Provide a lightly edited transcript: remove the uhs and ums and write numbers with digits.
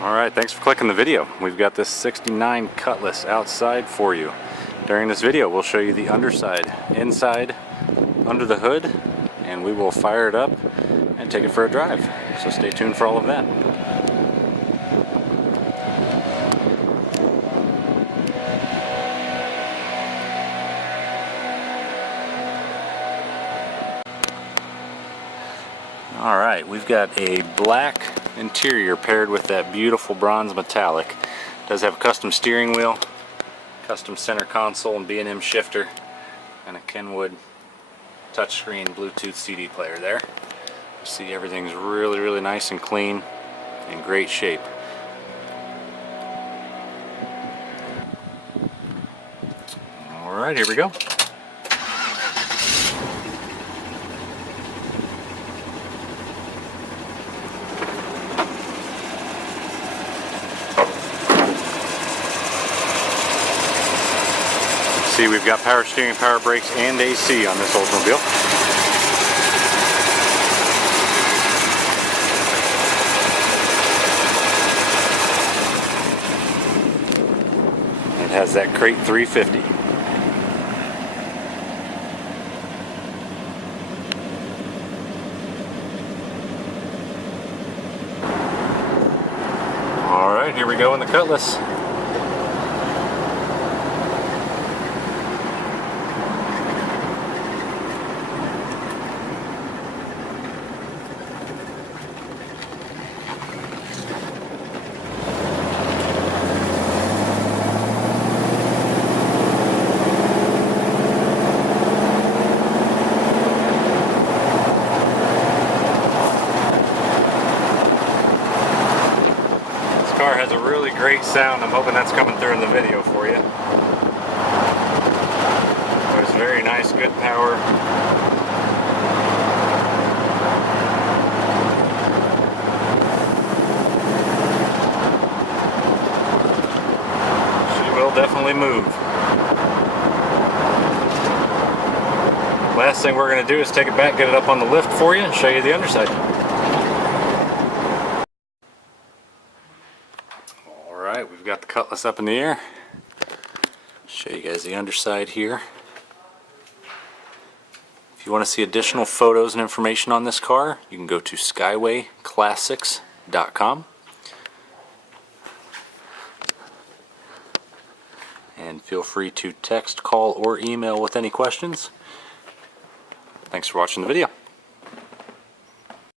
Alright, thanks for clicking the video. We've got this 69 Cutlass outside for you. During this video we'll show you the underside, inside, under the hood, and we will fire it up and take it for a drive. So stay tuned for all of that. Alright, we've got a black interior paired with that beautiful bronze metallic. It does have a custom steering wheel, custom center console and B&M shifter, and a Kenwood touchscreen Bluetooth CD player there. You see everything's really nice and clean, in great shape. Alright, here we go. See, we've got power steering, power brakes, and AC on this Oldsmobile. It has that crate 350. Alright, here we go in the Cutlass. Car has a really great sound. I'm hoping that's coming through in the video for you. It's very nice, good power. She will definitely move. Last thing we're going to do is take it back, get it up on the lift for you, and show you the underside. Alright, we've got the Cutlass up in the air. Show you guys the underside here. If you want to see additional photos and information on this car, you can go to skywayclassics.com. And feel free to text, call, or email with any questions. Thanks for watching the video.